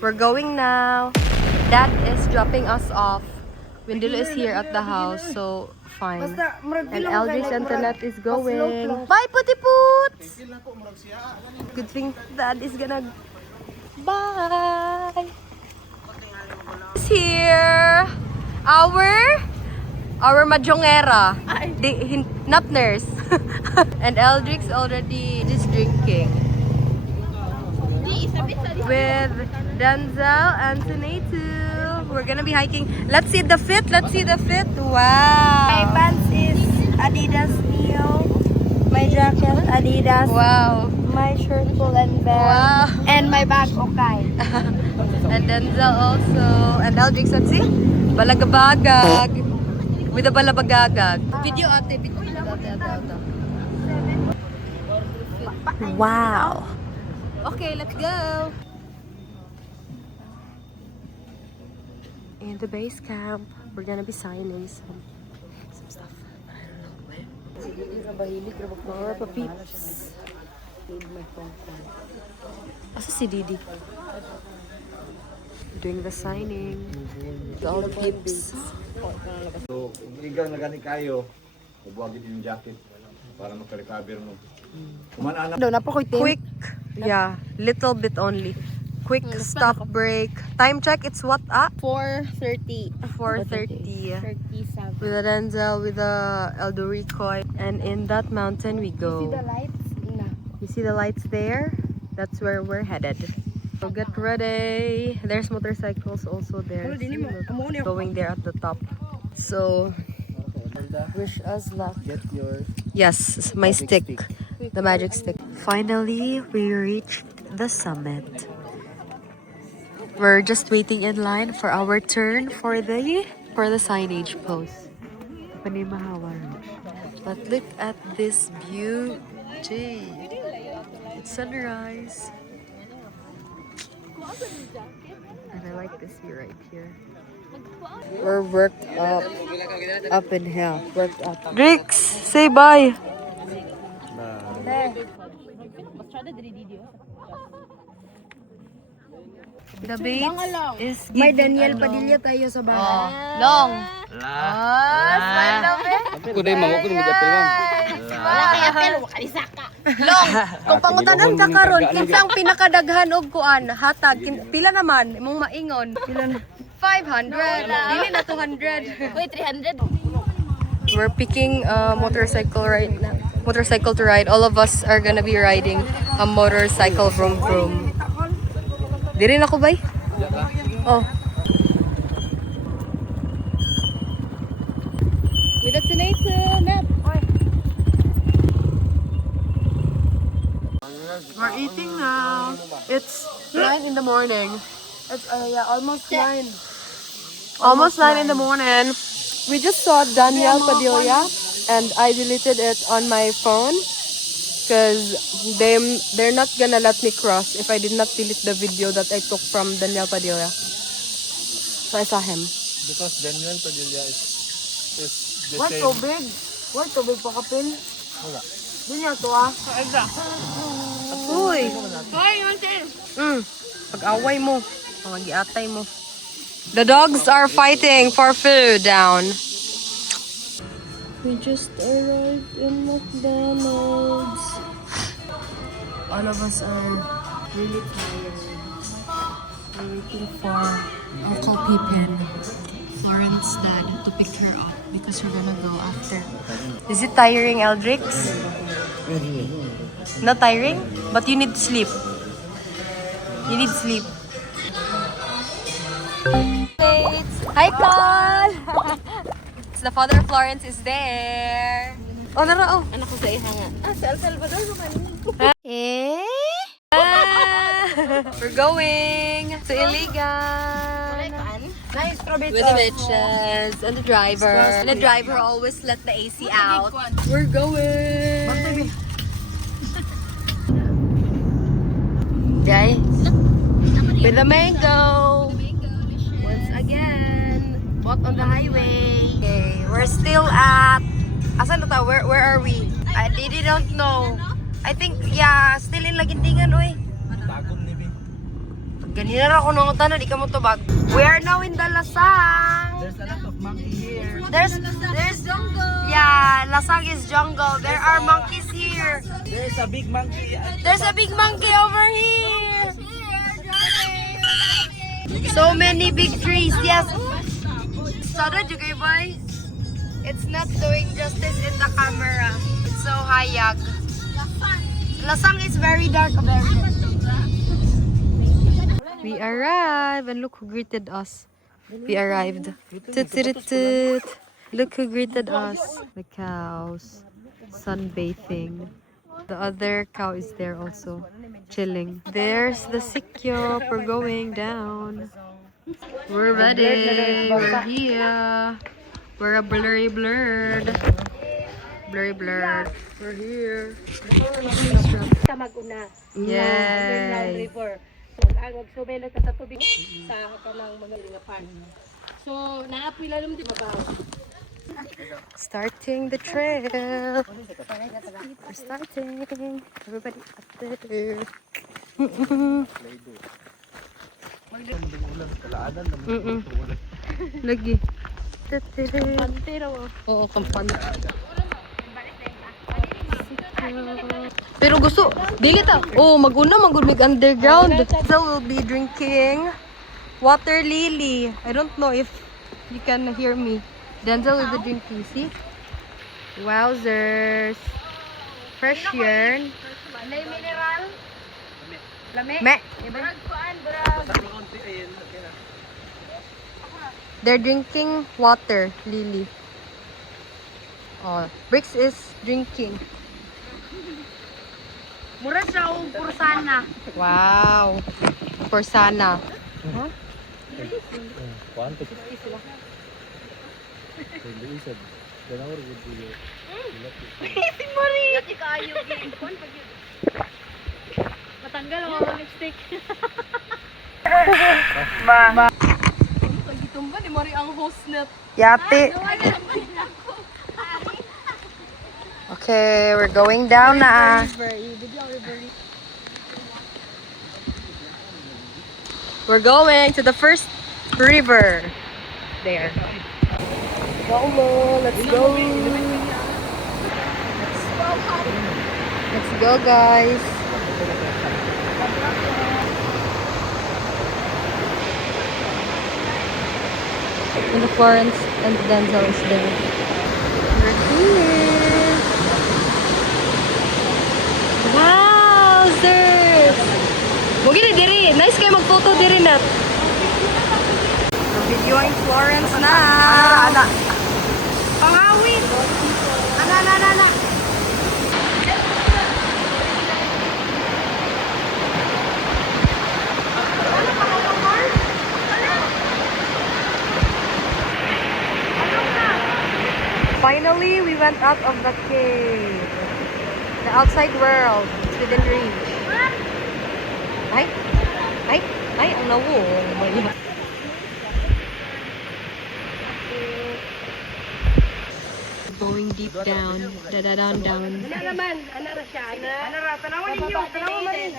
We're going now. Dad is dropping us off. Windil is here at the house, so fine. And Eldrix and Talat is going. Bye, Puti Poots! Good thing Dad is gonna... Bye! It's here! Our Majongera. Not nurse. And Eldrix already is drinking. With Denzel and Sunatu. We're gonna be hiking. Let's see the fit. Wow. My pants is Adidas Neo. My jacket Adidas. Wow. My shirt Pull and Bear. Wow. And my bag Okay. And Denzel also. And Eldrix, let's see. Balagabagag. With a balabagagag. Video ate. Wow. Okay, let's go. In the base camp, we're gonna be signing some stuff. I don't know where. More papips. Asa si Didi? Doing the signing. All the peeps. So, kung igang na gani kayo, huwagin yung jacket para makarecover mo. Kumanaan na. Quick, yeah, little bit only. Quick stop break. Time check, it's what? 4:30. 4:30. 37. With the Denzel, with the Eldorico. And in that mountain we go. See the lights? No. You see the lights there? That's where we're headed. So get ready. There's motorcycles also there. Going there at the top. So wish us luck. Get your Yes, my stick. The magic stick. Finally, we reached the summit. We're just waiting in line for our turn for the signage post. But look at this beauty. It's sunrise. And I like this view right here. We're worked up in here. Worked up. Drix, say bye. The bait is May Daniel Padilla tayo sa bahay. long. Smile daw eh. Ako din, mamo ko nung mag-apel, ma'am. Long. Kung pangutanan ka karon, kinsa ang pinakadaghan og kuan, hatag, pila naman imong maingon? Pila na? 500. Dili na 200. Uy, 300. We're picking a motorcycle right now. Motorcycle to ride. All of us are gonna be riding a motorcycle vroom vroom. Di rin ako bay? Oh. With a tomato net. We're eating now. It's 9 in the morning. It's almost 9. Almost 9 in the morning. We just saw Daniel Padilla and I deleted it on my phone because they're not gonna let me cross if I did not delete the video that I took from Daniel Padilla. So I saw him. Because Daniel Padilla is the What same. so big? What so big pa kapil? Wala. Dinya to ah. Uy! Pag-away mo. Pag-iatay mo. The dogs are fighting for food down. We just arrived in McDonald's. All of us are really tired. We're waiting for Uncle Pippin, Florence' dad, to pick her up because we're gonna go after. Is it tiring, Eldrix? Not tiring? But you need sleep. You need sleep. Hi, Paul! The father of Florence is there. Oh, nara, oh. Anak ko sa iha nga. Sa El Salvador naman. We're going to Iligan. Nice strawberry. With the bitches and the driver. And the driver always let the AC out. We're going. Guys, with the mango. Once again, bought on the highway. Okay, we're still at. Asan na tayo? Where are we? I didn't know. I think, yeah, still in Lagindingan, oy. Ganina ra ko nung tanan, di ka mo tubag. We are now in the Lasang. There's a lot of monkey here. There's jungle. Yeah, Lasang is jungle. There are monkeys here. There's a big monkey. There's a big monkey over here. So many big trees. Yes. Sada juga boy. It's not doing justice in the camera. It's so hayag. Lasang is very dark. We arrived and look who greeted us. We arrived. Toot, toot, toot. Look who greeted us. The cows sunbathing. The other cow is there also chilling. There's the Sikyop. We're going down. We're ready. We're here. We're a blurred. We're here. Sa mag-una. Yay. Agog so may sa tubig sa kanang mga lingapan. So naapoy lalom di mabaw. Starting the trail. We're starting. Everybody up there. Lagi. Pante raw. Oo, kampante. Pero gusto, dili ta. Oh, maguna magud underground. So we'll be drinking water lily. I don't know if you can hear me. Denzel will be drinking, see? Wowzers. Fresh yarn. May mineral. Lami. Me. Ibarag kuan barag. They're drinking water lily. Oh, Bricks is drinking. Mura sa pursana. Wow. Persana. Quanto? Isad. Danawar would be Mari. Yati kayo gin kon pag yun. Matanggal ang lipstick. Gitumba ni Mari ang host net. Ah, Yate. Okay, we're going down na. We're going to the first river. There. Let's go. Let's go, guys. And the Florence and Denzel is there. We're here. Wow, sir. Huwag na diri. Nice kayo mag-photo diri na. We're videoing Florence na. Ana. Pangawin. Ana. Finally, we went out of the cave. The outside world. It's within reach. Ay, ang nawo. Going deep down. Down. Ana naman, ana ra siya. Ana ra tanawan ninyo, tanawan mo rin.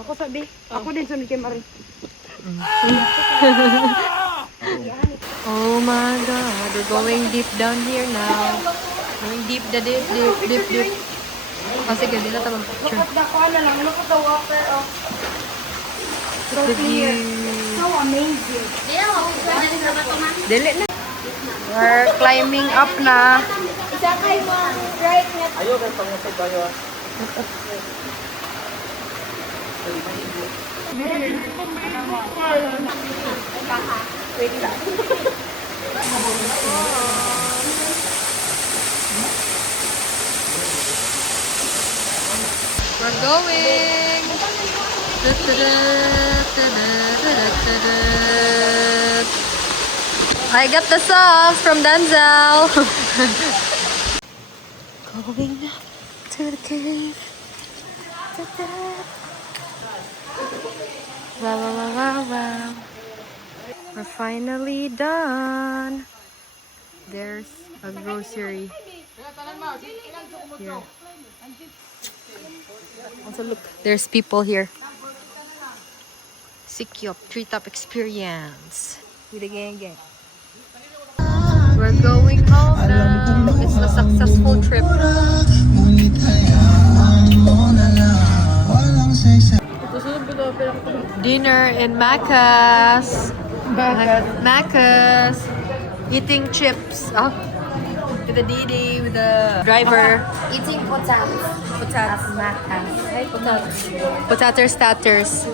Ako sabi, ako din sunod kay Mari. Oh my god, we're going deep down here now. Going deep. Oh, sige, di na tayo mag-picture. Dako na lang, look at the water oh. So The clear. view. So amazing. Dili na. We're climbing up na. Isa kay mo, right net. Ayo kay pangusay tayo. Wait lang. We're going. I got the songs from Denzel. Going up to the cave. Wow. We're finally done. There's a grocery here. Also look. There's people here. Sikyop treetop experience. With the gang. We're going home now. It's a successful trip. Dinner in Macca's. Macca's. Eating chips. Oh. With the Didi, with the driver. Eating potats. Potats. Macas. Potato starters.